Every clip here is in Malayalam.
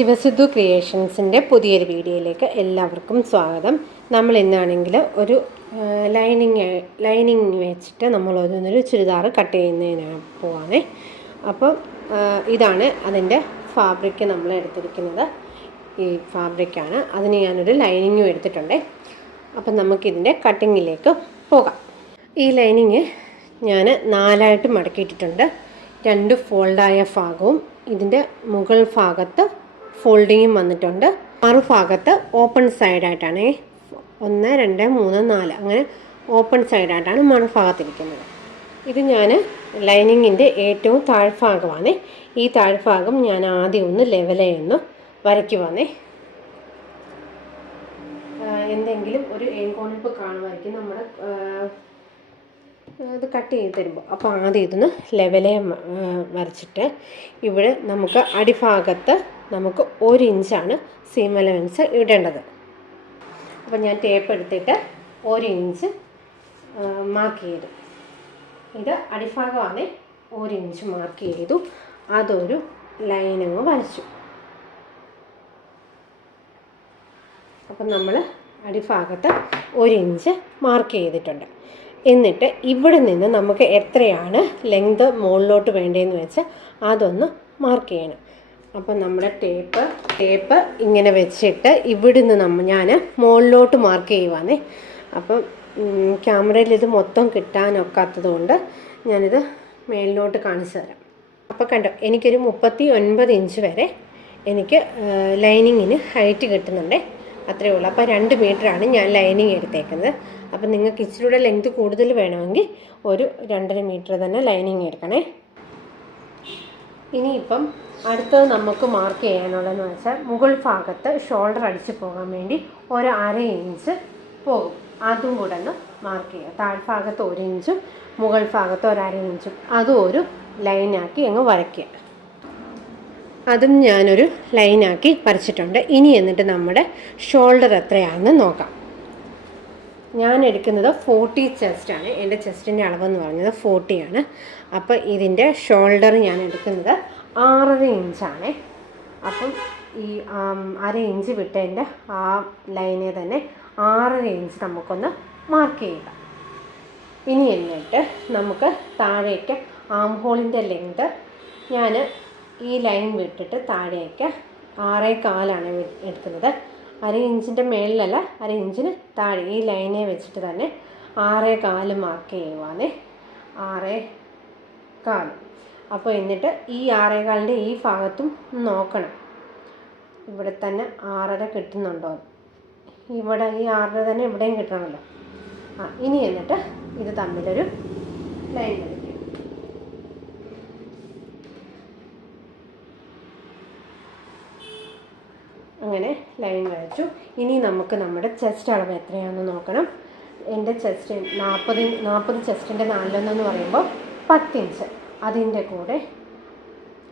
ശിവസിദ്ധു ക്രിയേഷൻസിൻ്റെ പുതിയൊരു വീഡിയോയിലേക്ക് എല്ലാവർക്കും സ്വാഗതം. നമ്മൾ ഇന്നാണെങ്കിൽ ഒരു ലൈനിങ് വെച്ചിട്ട് നമ്മളൊരു ചുരിദാർ കട്ട് ചെയ്യുന്നതിനാണ് പോവാണേ. അപ്പം ഇതാണ് അതിൻ്റെ ഫാബ്രിക് നമ്മൾ എടുത്തിരിക്കുന്നത്. ഈ ഫാബ്രിക്കാണ്. അതിന് ഞാനൊരു ലൈനിങ്ങും എടുത്തിട്ടുണ്ട്. അപ്പം നമുക്കിതിൻ്റെ കട്ടിങ്ങിലേക്ക് പോകാം. ഈ ലൈനിങ് ഞാൻ 4ആയിട്ട് മടക്കിയിട്ടിട്ടുണ്ട്. 2 ഫോൾഡായ ഭാഗവും ഇതിൻ്റെ മുകൾ ഭാഗത്ത് ഫോൾഡിങ്ങും വന്നിട്ടുണ്ട്. മറുഭാഗത്ത് ഓപ്പൺ സൈഡായിട്ടാണ് 1 2 3 4 അങ്ങനെ ഓപ്പൺ സൈഡായിട്ടാണ് മറുഭാഗത്തിരിക്കുന്നത്. ഇത് ഞാൻ ലൈനിങ്ങിൻ്റെ ഏറ്റവും താഴ്ഭാഗമാണ്. ഈ താഴ്ഭാഗം ഞാൻ ആദ്യം ഒന്ന് ലെവലായി വരയ്ക്കുവാണേ. എന്തെങ്കിലും ഒരു ഏകോണിപ്പ് കാണുമായിരിക്കും നമ്മുടെ ഇത് കട്ട് ചെയ്ത് തരുമ്പോൾ. അപ്പോൾ ആദ്യം ഇതൊന്ന് ലെവലേ വരച്ചിട്ട് ഇവിടെ നമുക്ക് അടിഭാഗത്ത് നമുക്ക് 1 ഇഞ്ചാണ് സീം അലവൻസ് ഇടേണ്ടത്. അപ്പോൾ ഞാൻ ടേപ്പ് എടുത്തിട്ട് 1 ഇഞ്ച് മാർക്ക് ചെയ്തു. ഇത് അടിഭാഗമാണ്. 1 ഇഞ്ച് മാർക്ക് ചെയ്തു. അതൊരു ലൈനങ്ങ് വരച്ചു. അപ്പം നമ്മൾ അടിഭാഗത്ത് 1 ഇഞ്ച് മാർക്ക് ചെയ്തിട്ടുണ്ട്. എന്നിട്ട് ഇവിടെ നിന്ന് നമുക്ക് എത്രയാണ് ലെങ്ത് മുകളിലോട്ട് വേണ്ടതെന്ന് വെച്ചാൽ അതൊന്ന് മാർക്ക് ചെയ്യണം. അപ്പം നമ്മുടെ ടേപ്പ് ഇങ്ങനെ വെച്ചിട്ട് ഇവിടുന്ന് ഞാൻ മുകളിലോട്ട് മാർക്ക് ചെയ്യുവാണേ. അപ്പം ക്യാമറയിൽ ഇത് മൊത്തം കിട്ടാനൊക്കാത്തത് കൊണ്ട് ഞാനിത് മേളിലോട്ട് കാണിച്ചു തരാം. അപ്പോൾ കണ്ടോ, എനിക്കൊരു 39 ഇഞ്ച് വരെ എനിക്ക് ലൈനിങ്ങിന് ഹൈറ്റ് കിട്ടുന്നുണ്ട്. അത്രയേ ഉള്ളൂ. അപ്പോൾ 2 മീറ്ററാണ് ഞാൻ ലൈനിങ് എടുത്തേക്കുന്നത്. അപ്പം നിങ്ങൾക്ക് ഇച്ചിരിയുടെ ലെങ്ത് കൂടുതൽ വേണമെങ്കിൽ ഒരു 2.5 മീറ്റർ തന്നെ ലൈനിങ് എടുക്കണേ. ഇനിയിപ്പം അടുത്തത് നമുക്ക് മാർക്ക് ചെയ്യാനുള്ളതെന്ന് വെച്ചാൽ മുകൾ ഭാഗത്ത് ഷോൾഡർ അടിച്ച് പോകാൻ വേണ്ടി ഒരു 1/2 ഇഞ്ച് പോകും. അതും കൂടെ ഒന്ന് മാർക്ക് ചെയ്യുക. താഴ്ഭാഗത്ത് 1 ഇഞ്ചും മുകൾ ഭാഗത്ത് ഒരു 1/2 ഇഞ്ചും അതും ഒരു ലൈനാക്കി അങ്ങ് വരയ്ക്കുക. അതും ഞാനൊരു ലൈനാക്കി വരച്ചിട്ടുണ്ട്. ഇനി എന്നിട്ട് നമ്മുടെ ഷോൾഡർ എത്രയാണെന്ന് നോക്കാം. ഞാൻ എടുക്കുന്നത് 40 ചെസ്റ്റാണ്. എൻ്റെ ചെസ്റ്റിൻ്റെ അളവെന്ന് പറഞ്ഞത് 40 ആണ്. അപ്പോൾ ഇതിൻ്റെ ഷോൾഡർ ഞാൻ എടുക്കുന്നത് 6.5 ഇഞ്ചാണ്. അപ്പം ഈ 1/2 ഇഞ്ച് വിട്ടതിൻ്റെ ആ ലൈനെ തന്നെ 6.5 ഇഞ്ച് നമുക്കൊന്ന് മാർക്ക് ചെയ്യുക. ഇനി എന്നിട്ട് നമുക്ക് താഴേക്ക് ആം ഹോളിൻ്റെ ലെങ്ത് ഞാൻ ഈ ലൈൻ വിട്ടിട്ട് താഴേക്ക് 6.25 എടുക്കുന്നത്. 1/2 ഇഞ്ചിൻ്റെ മേളിലല്ല, 1/2 ഇഞ്ചിന് താഴെ ഈ ലൈനെ വെച്ചിട്ട് തന്നെ 6.25 മാർക്ക് ചെയ്യുവാണേ. 6.25. അപ്പോൾ എന്നിട്ട് ഈ 6.25ൻ്റെ ഈ ഭാഗത്തും നോക്കണം, ഇവിടെ തന്നെ 6.5 കിട്ടുന്നുണ്ടോ. ഇവിടെ ഈ 6.5 തന്നെ ഇവിടെയും കിട്ടണമല്ലോ. ഇനി എന്നിട്ട് ഇത് തമ്മിലൊരു ലൈൻ വരയ്ക്കും. അങ്ങനെ ലൈൻ വരച്ചു. ഇനി നമുക്ക് നമ്മുടെ ചെസ്റ്റ് അളവ് എത്രയാണെന്ന് നോക്കണം. എൻ്റെ ചെസ്റ്റ് 40 ചെസ്റ്റിൻ്റെ 4 എന്ന് പറയുമ്പോൾ 10 ഇഞ്ച്. അതിൻ്റെ കൂടെ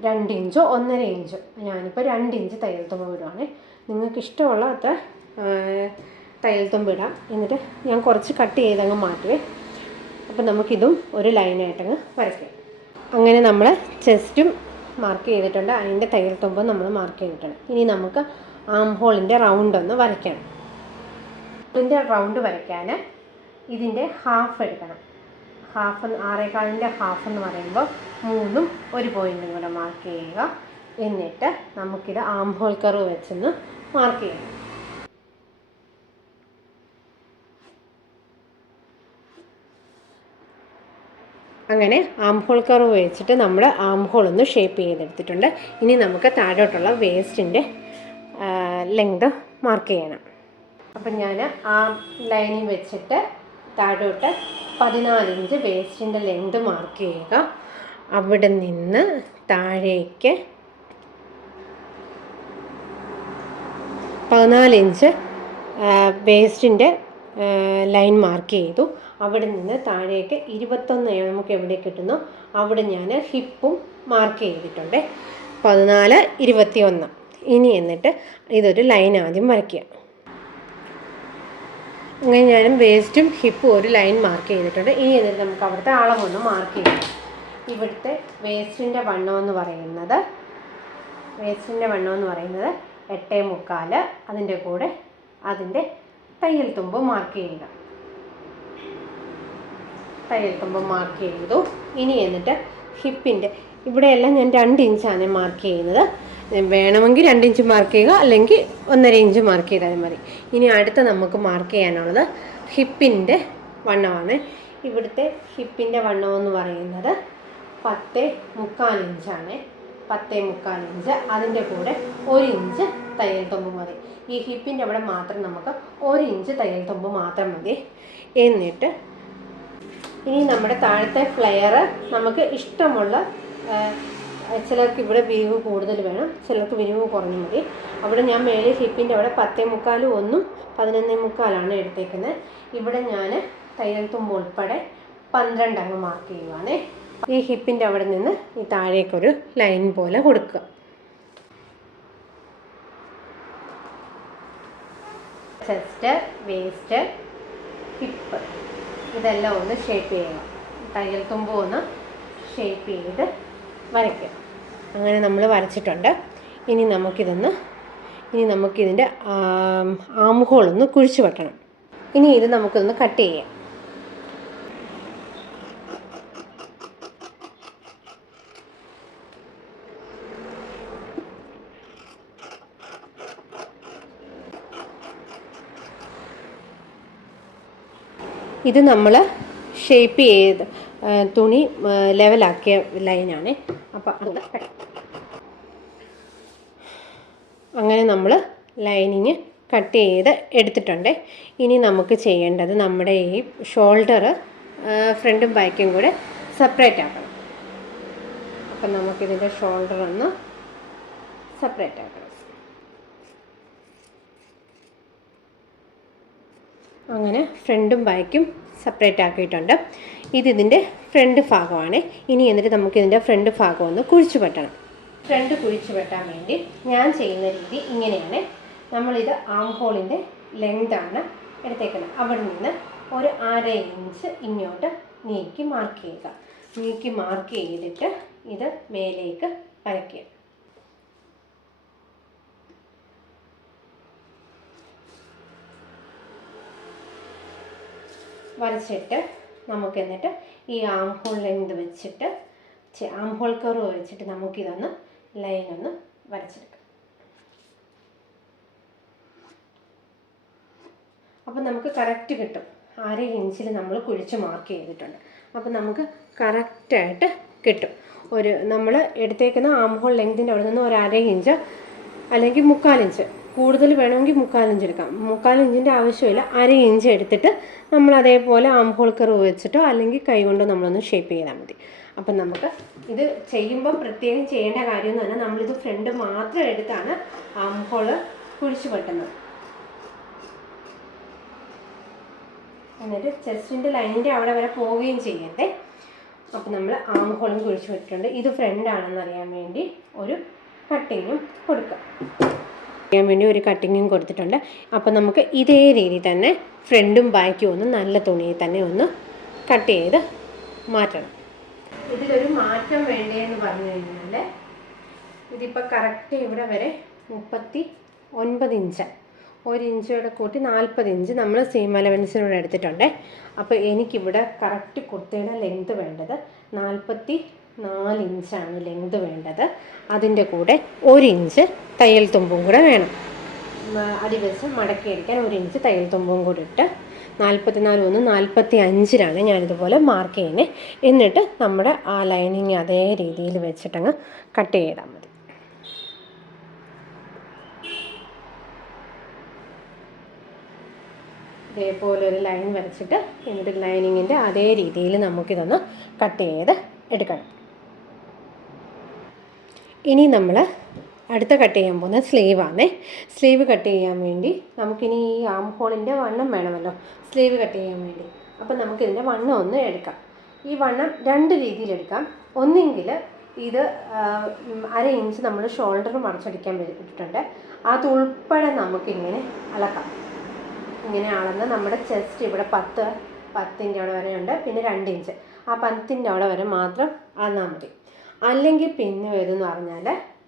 2 ഇഞ്ചോ 1.5 ഇഞ്ചോ ഞാനിപ്പോൾ 2 ഇഞ്ച് തയ്യൽ തുമ്പ് വിടുവാണ്. നിങ്ങൾക്ക് ഇഷ്ടമുള്ള അത്ര തയ്യൽ തുമ്പ് ഇടാം. എന്നിട്ട് ഞാൻ കുറച്ച് കട്ട് ചെയ്തങ്ങ് മാറ്റുവേ. അപ്പോൾ നമുക്കിതും ഒരു ലൈനായിട്ടങ്ങ് വരയ്ക്കാം. അങ്ങനെ നമ്മൾ ചെസ്റ്റും മാർക്ക് ചെയ്തിട്ടുണ്ട്. അതിൻ്റെ തയ്യൽ തുമ്പ് നമ്മൾ മാർക്ക് ചെയ്തിട്ടുണ്ട്. ഇനി നമുക്ക് ആം ഹോളിൻ്റെ റൗണ്ട് ഒന്ന് വരയ്ക്കണം. ഇതിൻ്റെ റൗണ്ട് വരയ്ക്കാൻ ഇതിൻ്റെ ഹാഫ് എടുക്കണം. 6.25ൻ്റെ ഹാഫ് എന്ന് പറയുമ്പോൾ 3ഉം 1 പോയിൻറ്റും കൂടെ മാർക്ക് ചെയ്യുക. എന്നിട്ട് നമുക്കിത് ആം ഹോൾ കർവ് വെച്ചൊന്ന് മാർക്ക് ചെയ്യണം. അങ്ങനെ ആം ഹോൾ കർവ് വെച്ചിട്ട് നമ്മൾ ആം ഹോൾ ഒന്ന് ഷേപ്പ് ചെയ്തെടുത്തിട്ടുണ്ട്. ഇനി നമുക്ക് താഴോട്ടുള്ള വേസ്റ്റിൻ്റെ ലെങ്ത് മാർക്ക് ചെയ്യണം. അപ്പം ഞാൻ ആ ലൈനിൽ വെച്ചിട്ട് താഴോട്ട് 14 ഇഞ്ച് വേസ്റ്റിൻ്റെ ലെങ്ത് മാർക്ക് ചെയ്യുക. അവിടെ നിന്ന് താഴേക്ക് 14 ഇഞ്ച് വേസ്റ്റിൻ്റെ ലൈൻ മാർക്ക് ചെയ്തു. അവിടെ നിന്ന് താഴേക്ക് 21 നമുക്ക് എവിടെ കിട്ടുന്നു അവിടെ ഞാൻ ഹിപ്പും മാർക്ക് ചെയ്തിട്ടുണ്ട്. 14 21. ഇനി എന്നിട്ട് ഇതൊരു ലൈൻ ആദ്യം വരയ്ക്കുക. അങ്ങനെ ഞാനും വേസ്റ്റും ഹിപ്പും ഒരു ലൈൻ മാർക്ക് ചെയ്തിട്ടുണ്ട്. ഇനി എന്നിട്ട് നമുക്ക് അവിടുത്തെ അളവൊന്ന് മാർക്ക് ചെയ്യാം. ഇവിടുത്തെ വേസ്റ്റിൻ്റെ വണ്ണം എന്ന് പറയുന്നത് വേസ്റ്റിൻ്റെ വണ്ണം എന്ന് പറയുന്നത് 8.25. അതിൻ്റെ കൂടെ അതിൻ്റെ തയ്യൽ തുമ്പ് മാർക്ക് ചെയ്യുക. തയ്യൽ തുമ്പ് മാർക്ക് ചെയ്തു. ഇനി എന്നിട്ട് ഹിപ്പിൻ്റെ ഇവിടെയെല്ലാം ഞാൻ 2 ഇഞ്ചാണ് മാർക്ക് ചെയ്യുന്നത്. വേണമെങ്കിൽ 2 ഇഞ്ച് മാർക്ക് ചെയ്യുക, അല്ലെങ്കിൽ 1.5 ഇഞ്ച് മാർക്ക് ചെയ്താലും മതി. ഇനി അടുത്ത നമുക്ക് മാർക്ക് ചെയ്യാനുള്ളത് ഹിപ്പിൻ്റെ വണ്ണമാണ്. ഇവിടുത്തെ ഹിപ്പിൻ്റെ വണ്ണം എന്ന് പറയുന്നത് 10.25 ഇഞ്ചാണ്. 10.25 ഇഞ്ച്. അതിൻ്റെ കൂടെ 1 ഇഞ്ച് തയ്യൽ തുമ്പ് മതി. ഈ ഹിപ്പിൻ്റെ അവിടെ മാത്രം നമുക്ക് 1 ഇഞ്ച് തയ്യൽ തുമ്പ് മാത്രം മതി. എന്നിട്ട് ഇനി നമ്മുടെ താഴത്തെ ഫ്ലെയർ നമുക്ക് ഇഷ്ടമുള്ള, ചിലർക്ക് ഇവിടെ വിരിവ് കൂടുതൽ വേണം, ചിലർക്ക് വിരിവ് കുറഞ്ഞു മതി. അവിടെ ഞാൻ മേലെ ഹിപ്പിൻ്റെ അവിടെ 10.25 1 11.25 എടുത്തേക്കുന്നത്. ഇവിടെ ഞാൻ തയ്യൽ തുമ്പ് ഉൾപ്പെടെ 12 അങ്ങ് മാർക്ക് ചെയ്യുവാണേ. ഈ ഹിപ്പിൻ്റെ അവിടെ നിന്ന് ഈ താഴേക്കൊരു ലൈൻ പോലെ കൊടുക്കുക. ചെസ്റ്റ്, വേസ്റ്റ്, ഹിപ്പ് ഇതെല്ലാം ഒന്ന് ഷേപ്പ് ചെയ്യുക. തയ്യൽ തുമ്പ് ഒന്ന് ഷേപ്പ് ചെയ്ത് വരയ്ക്കുക. അങ്ങനെ നമ്മൾ വരച്ചിട്ടുണ്ട്. ഇനി നമുക്കിതിൻ്റെ ആം ഹോളൊന്ന് കുഴിച്ച് വെട്ടണം. ഇനി ഇത് നമുക്കൊന്ന് കട്ട് ചെയ്യാം. ഇത് നമ്മൾ ഷേപ്പ് ചെയ്ത് തുണി ലെവലാക്കിയ ലൈനാണ്. അപ്പോൾ അങ്ങനെ നമ്മൾ ലൈനിങ് കട്ട് ചെയ്ത് എടുത്തിട്ടുണ്ട്. ഇനി നമുക്ക് ചെയ്യേണ്ടത് നമ്മുടെ ഈ ഷോൾഡർ ഫ്രണ്ടും ബാക്കും കൂടെ സെപ്പറേറ്റ് ആക്കണം. അപ്പം നമുക്കിതിൻ്റെ ഷോൾഡർ ഒന്ന് സെപ്പറേറ്റ് ആക്കണം. അങ്ങനെ ഫ്രണ്ടും ബാക്കും സെപ്പറേറ്റ് ആക്കിയിട്ടുണ്ട്. ഇതിൻ്റെ ഫ്രണ്ട് ഭാഗമാണ്. ഇനി എന്നിട്ട് നമുക്കിതിൻ്റെ ഫ്രണ്ട് ഭാഗം ഒന്ന് കുഴിച്ചു വെട്ടണം. ഫ്രണ്ട് കുഴിച്ചു വെട്ടാൻ വേണ്ടി ഞാൻ ചെയ്യുന്ന രീതി ഇങ്ങനെയാണ്. നമ്മളിത് ആം ഹോളിൻ്റെ ലെങ്താണ് എടുത്തേക്കുന്നത്. അവിടെ നിന്ന് ഒരു 1/2 ഇഞ്ച് ഇങ്ങോട്ട് നീക്കി മാർക്ക് ചെയ്യുക. നീക്കി മാർക്ക് ചെയ്തിട്ട് ഇത് മേലേക്ക് വരയ്ക്കുക. വരച്ചിട്ട് നമുക്ക് എന്നിട്ട് ഈ ആം ഹോൾ ലെങ്ത് വെച്ചിട്ട് ആം ഹോൾ കർവ് വെച്ചിട്ട് നമുക്കിതൊന്ന് ലൈനൊന്ന് വരച്ചെടുക്കാം. അപ്പം നമുക്ക് കറക്റ്റ് കിട്ടും. 1/2 ഇഞ്ചിൽ നമ്മൾ കുഴിച്ച് മാർക്ക് ചെയ്തിട്ടുണ്ട്. അപ്പം നമുക്ക് കറക്റ്റായിട്ട് കിട്ടും. നമ്മൾ എടുത്തേക്കുന്ന ആം ഹോൾ ലെങ്തിൻ്റെ അവിടെ നിന്ന് 1/2 ഇഞ്ച് അല്ലെങ്കിൽ 3/4 ഇഞ്ച്, കൂടുതൽ വേണമെങ്കിൽ 3/4 ഇഞ്ച് എടുക്കാം. 3/4 ഇഞ്ചിൻ്റെ ആവശ്യമില്ല. 1/2 ഇഞ്ച് എടുത്തിട്ട് നമ്മൾ അതേപോലെ ആം ഹോൾ കർവ് വെച്ചിട്ടോ അല്ലെങ്കിൽ കൈ കൊണ്ടോ നമ്മളൊന്ന് ഷേപ്പ് ചെയ്താൽ മതി. അപ്പം നമുക്ക് ഇത് ചെയ്യുമ്പോൾ പ്രത്യേകം ചെയ്യേണ്ട കാര്യം എന്ന് പറഞ്ഞാൽ നമ്മളിത് ഫ്രണ്ട് മാത്രം എടുത്താണ് ആം ഹോൾ കുഴിച്ച് വെട്ടുന്നത്. എന്നിട്ട് ചെസ്റ്റിൻ്റെ ലൈനിൻ്റെ അവിടെ വരെ പോവുകയും ചെയ്യട്ടെ. അപ്പം നമ്മൾ ആം ഹോളും കുഴിച്ച് വെച്ചിട്ടുണ്ട്. ഇത് ഫ്രണ്ടാണെന്ന് അറിയാൻ വേണ്ടി ഒരു കട്ടിങ്ങും കൊടുക്കാം. ചെയ്യാൻ വേണ്ടി ഒരു കട്ടിങ്ങും കൊടുത്തിട്ടുണ്ട്. അപ്പോൾ നമുക്ക് ഇതേ രീതി തന്നെ ഫ്രണ്ടും ബാക്കും ഒന്ന് നല്ല തുണിയിൽ തന്നെ ഒന്ന് കട്ട് ചെയ്ത് മാറ്റണം. ഇതിലൊരു മാറ്റം വേണ്ടതെന്ന് പറഞ്ഞു കഴിഞ്ഞാൽ ഇതിപ്പോൾ കറക്റ്റ് ഇവിടെ വരെ 39 ഇഞ്ച്, 1 ഇഞ്ചോടെ കൂട്ടി 40 ഇഞ്ച് നമ്മൾ സീം അലവൻസിനോട് എടുത്തിട്ടുണ്ട്. അപ്പോൾ എനിക്കിവിടെ കറക്റ്റ് കുർത്തയുടെ ലെങ്ത് വേണ്ടത് 44 ഇഞ്ചാണ് ലെങ്ത് വേണ്ടത്. അതിൻ്റെ കൂടെ 1 ഇഞ്ച് തയ്യൽ തുമ്പും കൂടെ വേണം. അടിവശം മടക്കി അടിക്കാൻ 1 ഇഞ്ച് തയ്യൽ തുമ്പും കൂടി ഇട്ട് 44 1 45 ഞാനിതുപോലെ മാർക്ക് ചെയ്യുന്നത്. എന്നിട്ട് നമ്മുടെ ആ ലൈനിങ് അതേ രീതിയിൽ വെച്ചിട്ടങ്ങ് കട്ട് ചെയ്താൽ മതി. ഇതേപോലെ ഒരു ലൈൻ വരച്ചിട്ട് എന്നിട്ട് ലൈനിങ്ങിൻ്റെ അതേ രീതിയിൽ നമുക്കിതൊന്ന് കട്ട് ചെയ്ത് എടുക്കണം. ഇനി നമ്മൾ അടുത്ത കട്ട് ചെയ്യാൻ പോകുന്നത് സ്ലീവാണ്. സ്ലീവ് കട്ട് ചെയ്യാൻ വേണ്ടി നമുക്കിനി ഈ ആം ഹോളിൻ്റെ വണ്ണം വേണമല്ലോ സ്ലീവ് കട്ട് ചെയ്യാൻ വേണ്ടി. അപ്പം നമുക്കിതിൻ്റെ വണ്ണം ഒന്ന് എടുക്കാം. ഈ വണ്ണം 2 രീതിയിലെടുക്കാം. ഒന്നെങ്കിൽ ഇത് 1/2 ഇഞ്ച് നമ്മൾ ഷോൾഡർ മറച്ചടിക്കാൻ പറ്റിയിട്ടുണ്ട്. അതുൾപ്പെടെ നമുക്കിങ്ങനെ അളക്കാം. ഇങ്ങനെ അളന്ന് നമ്മുടെ ചെസ്റ്റ് ഇവിടെ 10 അവിടെ വരെ ഉണ്ട്. പിന്നെ 2 ഇഞ്ച്, ആ 10 അവിടെ വരെ മാത്രം അളന്നാൽ മതി. അല്ലെങ്കിൽ പിന്നെ ഏതെന്ന് പറഞ്ഞാൽ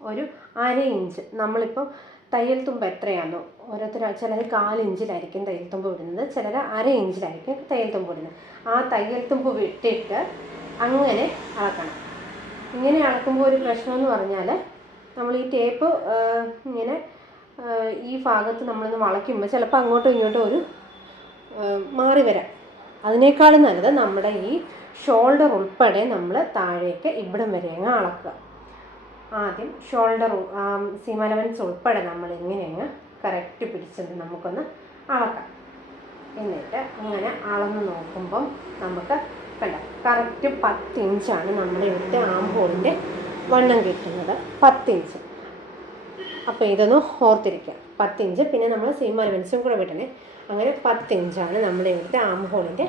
ഒരു 1/2 ഇഞ്ച് നമ്മളിപ്പോൾ തയ്യൽ തുമ്പ് എത്രയാണോ ഓരോരുത്തർ ചിലർ 1/4 ഇഞ്ചിലായിരിക്കും തയ്യൽ തുമ്പ് വിടുന്നത്, ചിലർ 1/2 ഇഞ്ചിലായിരിക്കും തയ്യൽ തുമ്പ് വിടുന്നത്. ആ തയ്യൽ തുമ്പ് വിട്ടിട്ട് അങ്ങനെ അളക്കണം. ഇങ്ങനെ അളക്കുമ്പോൾ ഒരു പ്രശ്നമെന്ന് പറഞ്ഞാൽ നമ്മൾ ഈ ടേപ്പ് ഇങ്ങനെ ഈ ഭാഗത്ത് നമ്മളൊന്ന് വളയ്ക്കുമ്പോൾ ചിലപ്പോൾ അങ്ങോട്ടും ഇങ്ങോട്ടും ഒരു മാറി വരാം. അതിനേക്കാളും നല്ലത് നമ്മുടെ ഈ ഷോൾഡർ ഉൾപ്പെടെ നമ്മൾ താഴേക്ക് ഇവിടം വരെ അങ്ങ് അളക്കുക. ആദ്യം ഷോൾഡർ സീം അലവൻസ് ഉൾപ്പെടെ നമ്മൾ ഇങ്ങനെ അങ്ങ് കറക്റ്റ് പിടിച്ചത് നമുക്കൊന്ന് അളക്കാം. എന്നിട്ട് അങ്ങനെ അളന്ന് നോക്കുമ്പം നമുക്ക് കണ്ട കറക്റ്റ് 10 ഇഞ്ചാണ് നമ്മുടെ ഇവിടുത്തെ ആം ഹോളിൻ്റെ വണ്ണം കിട്ടുന്നത്. 10 ഇഞ്ച്. അപ്പോൾ ഇതൊന്ന് ഓർത്തിരിക്കുക. 10 ഇഞ്ച്, പിന്നെ നമ്മൾ സീം അലവൻസും കൂടെ വിടണേ. അങ്ങനെ 10 ഇഞ്ചാണ് നമ്മുടെ ഇവിടുത്തെ ആം ഹോളിൻ്റെ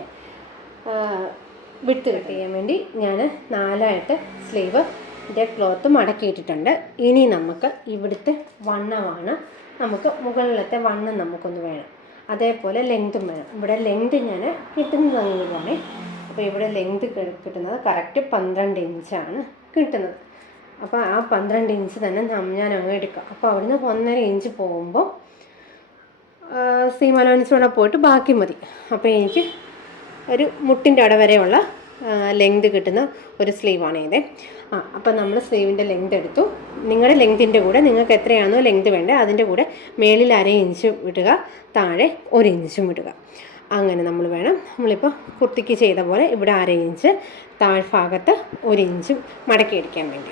വിട്ട് കട്ട് ചെയ്യാൻ വേണ്ടി ഞാൻ 4ആയിട്ട് സ്ലീവിൻ്റെ ക്ലോത്ത് മടക്കിയിട്ടിട്ടുണ്ട്. ഇനി നമുക്ക് ഇവിടുത്തെ വണ്ണമാണ്, നമുക്ക് മുകളിലത്തെ വണ്ണം നമുക്കൊന്ന് വേണം. അതേപോലെ ലെങ്തും വേണം. ഇവിടെ ലെങ്ത് ഞാൻ കിട്ടുന്നത് അങ്ങനെയാണ്. അപ്പോൾ ഇവിടെ ലെങ്ത് കിട്ടുന്നത് കറക്റ്റ് 12 ഇഞ്ചാണ് കിട്ടുന്നത്. അപ്പോൾ ആ 12 ഇഞ്ച് തന്നെ ഞാൻ അങ്ങ് എടുക്കാം. അപ്പോൾ അവിടുന്ന് 1.5 ഇഞ്ച് പോകുമ്പോൾ സീം അലവൻസോടെ പോയിട്ട് ബാക്കി മതി. അപ്പോൾ എനിക്ക് ഒരു മുട്ടിൻ്റെ അവിടെ വരെയുള്ള ലെങ്ത് കിട്ടുന്ന ഒരു സ്ലീവാണ് ഇത്. അപ്പോൾ നമ്മൾ സ്ലീവിൻ്റെ ലെങ്ത് എടുത്തു. നിങ്ങളുടെ ലെങ്തിൻ്റെ കൂടെ നിങ്ങൾക്ക് എത്രയാണോ ലെങ്ത് വേണ്ടത് അതിൻ്റെ കൂടെ മേളിൽ 1/2 ഇഞ്ച് വിടുക, താഴെ 1 ഇഞ്ചും വിടുക. അങ്ങനെ നമ്മൾ വേണം. നമ്മളിപ്പോൾ കുർത്തിക്ക് ചെയ്ത പോലെ ഇവിടെ 1/2 ഇഞ്ച്, താഴ്ഭാഗത്ത് 1 ഇഞ്ചും മടക്കി അടിക്കാൻ വേണ്ടി.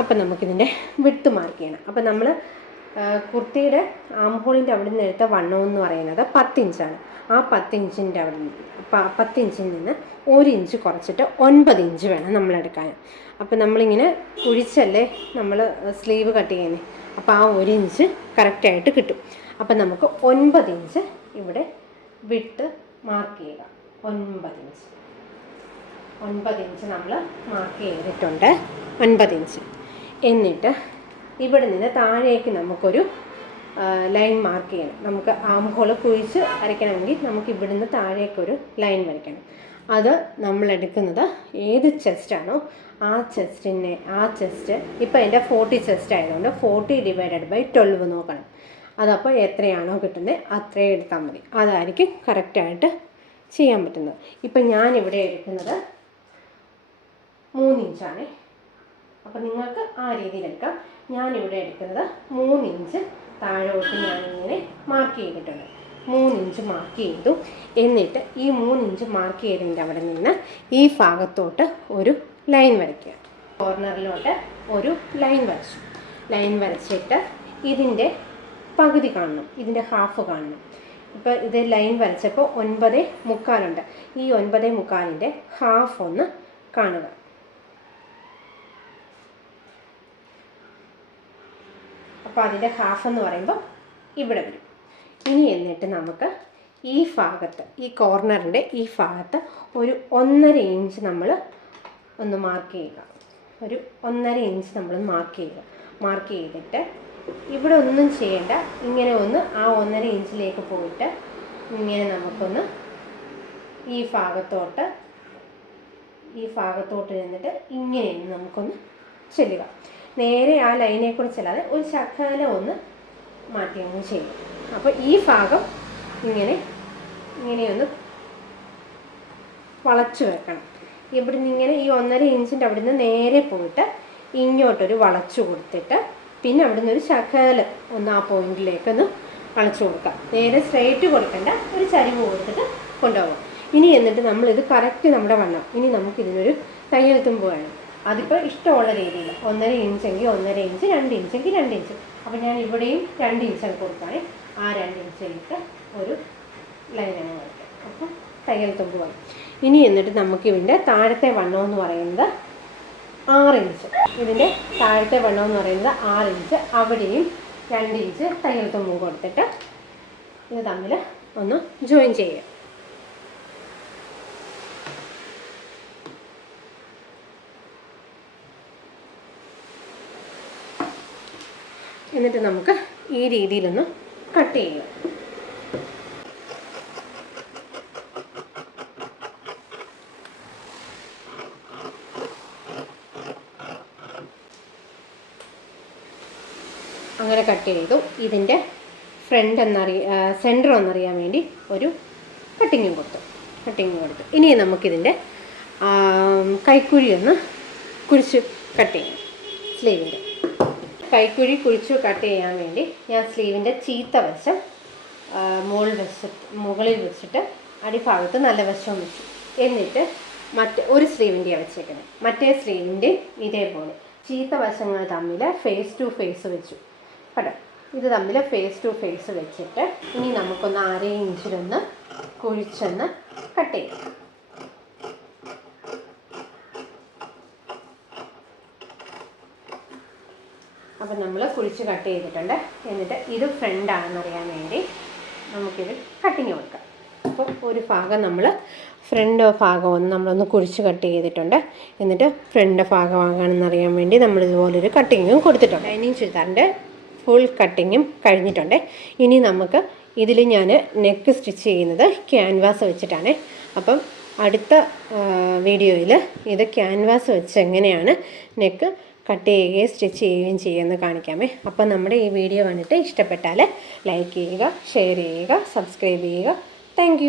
അപ്പം നമുക്കിതിൻ്റെ വിട്ട് മാർക്ക് ചെയ്യണം. അപ്പം നമ്മൾ കുർത്തിയുടെ ആം ഹോളിൻ്റെ അവിടെ നിന്ന് എടുത്ത വണ്ണം എന്ന് പറയുന്നത് 10 ഇഞ്ചാണ്. ആ 10 ഇഞ്ചിൻ്റെ അവിടെ നിന്ന് 10 ഇഞ്ചിൽ നിന്ന് 1 ഇഞ്ച് കുറച്ചിട്ട് 9 ഇഞ്ച് വേണം നമ്മളെടുക്കാൻ. അപ്പം നമ്മളിങ്ങനെ കുഴിച്ചല്ലേ നമ്മൾ സ്ലീവ് കട്ട് ചെയ്യുന്നത്. അപ്പോൾ ആ 1 ഇഞ്ച് കറക്റ്റായിട്ട് കിട്ടും. അപ്പം നമുക്ക് 9 ഇഞ്ച് ഇവിടെ വിട്ട് മാർക്ക് ചെയ്യുക. 9 ഇഞ്ച് നമ്മൾ മാർക്ക് ചെയ്തിട്ടുണ്ട്. 9 ഇഞ്ച്. എന്നിട്ട് ഇവിടെ നിന്ന് താഴേക്ക് നമുക്കൊരു ലൈൻ മാർക്ക് ചെയ്യണം. നമുക്ക് ആം ഹോൾ കുഴിച്ച് വരയ്ക്കണമെങ്കിൽ നമുക്ക് ഇവിടുന്ന് താഴേക്കൊരു ലൈൻ വരയ്ക്കണം. അത് നമ്മളെടുക്കുന്നത് ഏത് ചെസ്റ്റാണോ ആ ചെസ്റ്റ് ഇപ്പോൾ എൻ്റെ 40 ചെസ്റ്റ് ആയതുകൊണ്ട് 40/12 നോക്കണം. അതപ്പോൾ എത്രയാണോ കിട്ടുന്നത് അത്രയും എടുത്താൽ മതി. അതായിരിക്കും കറക്റ്റായിട്ട് ചെയ്യാൻ പറ്റുന്നത്. ഇപ്പം ഞാനിവിടെ എടുക്കുന്നത് 3 ഇഞ്ചാണ്. അപ്പോൾ നിങ്ങൾക്ക് ആ രീതിയിലെടുക്കാം. ഞാനിവിടെ എടുക്കുന്നത് 3 ഇഞ്ച് താഴോട്ട് ഞാനിങ്ങനെ മാർക്ക് ചെയ്തിട്ടുണ്ട്. 3 ഇഞ്ച് മാർക്ക് ചെയ്തു. എന്നിട്ട് ഈ 3 ഇഞ്ച് മാർക്ക് ചെയ്തതിൻ്റെ അവിടെ നിന്ന് ഈ ഭാഗത്തോട്ട് ഒരു ലൈൻ വരയ്ക്കുക. കോർണറിലോട്ട് ഒരു ലൈൻ വരച്ചു. ലൈൻ വരച്ചിട്ട് ഇതിൻ്റെ പകുതി കാണണം, ഇതിൻ്റെ ഹാഫ് കാണണം. ഇപ്പോൾ ഇത് ലൈൻ വരച്ചപ്പോൾ 9.25 ഈ 9.25ൻ്റെ ഹാഫ് ഒന്ന് കാണുക. അപ്പോൾ അതിൻ്റെ ഹാഫ് എന്ന് പറയുമ്പോൾ ഇവിടെ വരും. ഇനി എന്നിട്ട് നമുക്ക് ഈ ഭാഗത്ത് ഈ കോർണറിൻ്റെ ഈ ഭാഗത്ത് ഒരു 1.5 ഇഞ്ച് നമ്മൾ ഒന്ന് മാർക്ക് ചെയ്യുക. ഒരു 1.5 ഇഞ്ച് നമ്മൾ മാർക്ക് ചെയ്യുക. മാർക്ക് ചെയ്തിട്ട് ഇവിടെ ഒന്നും ചെയ്യേണ്ട, ഇങ്ങനെ ഒന്ന് ആ 1.5 ഇഞ്ചിലേക്ക് പോയിട്ട് ഇങ്ങനെ നമുക്കൊന്ന് ഈ ഭാഗത്തോട്ട് നിന്നിട്ട് ഇങ്ങനെ നമുക്കൊന്ന് ചെല്ലുക. നേരെ ആ ലൈനെക്കുറിച്ചല്ലാതെ ഒരു ശകലം ഒന്ന് മാറ്റി അങ്ങ് ചെയ്യും. അപ്പോൾ ഈ ഭാഗം ഇങ്ങനെയൊന്ന് വളച്ചു വെക്കണം. ഇവിടെ നിന്ന് ഇങ്ങനെ ഈ 1.5 ഇഞ്ചിൻ്റെ അവിടെ നിന്ന് നേരെ പോയിട്ട് ഇങ്ങോട്ടൊരു വളച്ചു കൊടുത്തിട്ട് പിന്നെ അവിടെ നിന്ന് ഒരു ശകലം ഒന്ന് ആ പോയിന്റിലേക്കൊന്ന് വളച്ചു കൊടുക്കാം. നേരെ സ്ട്രെയിറ്റ് കൊടുക്കേണ്ട, ഒരു ചരിവ് കൊടുത്തിട്ട് കൊണ്ടുപോകാം. ഇനി എന്നിട്ട് നമ്മളിത് കറക്റ്റ് നമ്മുടെ വണ്ണം. ഇനി നമുക്കിതിനൊരു തയ്യൽ തുമ്പ് വേണം. അതിപ്പോൾ ഇഷ്ടമുള്ള രീതിയിൽ 1.5 ഇഞ്ചെങ്കിൽ 1.5 ഇഞ്ച്, 2 ഇഞ്ചെങ്കിൽ 2 ഇഞ്ച്. അപ്പോൾ ഞാൻ ഇവിടെയും 2 ഇഞ്ച് കൊടുക്കുകയാണെങ്കിൽ ആ 2 ഇഞ്ചിലേക്ക് ഒരു ലൈനാണ് വരയ്ക്കുക. അപ്പം തയ്യൽ തുമ്പ് വേണം. ഇനി എന്നിട്ട് നമുക്ക് ഇതിൻ്റെ താഴത്തെ വണ്ണം എന്ന് പറയുന്നത് 6 ഇഞ്ച്. ഇതിൻ്റെ താഴത്തെ വണ്ണം എന്ന് പറയുന്നത് 6 ഇഞ്ച്. അവിടെയും 2 ഇഞ്ച് തയ്യൽ തുമ്പും കൊടുത്തിട്ട് ഇത് തമ്മിൽ ഒന്ന് ജോയിൻ ചെയ്യുക. എന്നിട്ട് നമുക്ക് ഈ രീതിയിലൊന്ന് കട്ട് ചെയ്യുക. അങ്ങനെ കട്ട് ചെയ്തു. ഇതിൻ്റെ ഫ്രണ്ട് സെൻറ്റർ എന്നറിയാൻ വേണ്ടി ഒരു കട്ടിങ് കൊടുത്തു. ഇനി നമുക്കിതിൻ്റെ കൈക്കുഴി ഒന്ന് കുഴിച്ച് കട്ട് ചെയ്യാം. സ്ലീവിൻ്റെ കൈക്കുഴി കുഴിച്ച് കട്ട് ചെയ്യാൻ വേണ്ടി ഞാൻ സ്ലീവിൻ്റെ ചീത്ത വശം മുകളിൽ വെച്ചിട്ട് അടിഭാഗത്ത് നല്ല വശം വെച്ചു. എന്നിട്ട് ഒരു സ്ലീവിൻ്റെയാണ് വെച്ചേക്കുന്നത്. മറ്റേ സ്ലീവിൻ്റെ ഇതേപോലെ ചീത്ത വശങ്ങൾ തമ്മിൽ ഫേസ് ടു ഫേസ് വെച്ചു കേട്ടോ. ഇത് തമ്മിൽ ഫേസ് ടു ഫേസ് വെച്ചിട്ട് ഇനി നമുക്കൊന്ന് 1/2 ഇഞ്ചിലൊന്ന് കുഴിച്ചൊന്ന് കട്ട് ചെയ്യാം. അപ്പം നമ്മൾ കുഴിച്ച് കട്ട് ചെയ്തിട്ടുണ്ട്. എന്നിട്ട് ഇത് ഫ്രണ്ടാണെന്നറിയാൻ വേണ്ടി നമുക്കിത് കട്ടിങ് കൊടുക്കാം. അപ്പോൾ ഒരു ഭാഗം ഫ്രണ്ട് ഭാഗം നമ്മളൊന്ന് കുഴിച്ച് കട്ട് ചെയ്തിട്ടുണ്ട്. എന്നിട്ട് ഫ്രണ്ട് ഭാഗമാകാണെന്നറിയാൻ വേണ്ടി നമ്മളിതുപോലൊരു കട്ടിങ്ങും കൊടുത്തിട്ടുണ്ട്. ലൈനിങ് ചുരിദാറിൻ്റെ ഫുൾ കട്ടിങ്ങും കഴിഞ്ഞിട്ടുണ്ട്. ഇനി നമുക്ക് ഇതിൽ ഞാൻ നെക്ക് സ്റ്റിച്ച് ചെയ്യുന്നത് ക്യാൻവാസ് വെച്ചിട്ടാണ്. അപ്പം അടുത്ത വീഡിയോയിൽ ഇത് ക്യാൻവാസ് വെച്ച് എങ്ങനെയാണ് നെക്ക് കട്ട് ചെയ്യുകയും സ്റ്റിച്ച് ചെയ്യുകയും ചെയ്യുമെന്ന് കാണിക്കാമേ. അപ്പം നമ്മുടെ ഈ വീഡിയോ കണ്ടിട്ട് ഇഷ്ടപ്പെട്ടാൽ ലൈക്ക് ചെയ്യുക, ഷെയർ ചെയ്യുക, സബ്സ്ക്രൈബ് ചെയ്യുക. താങ്ക്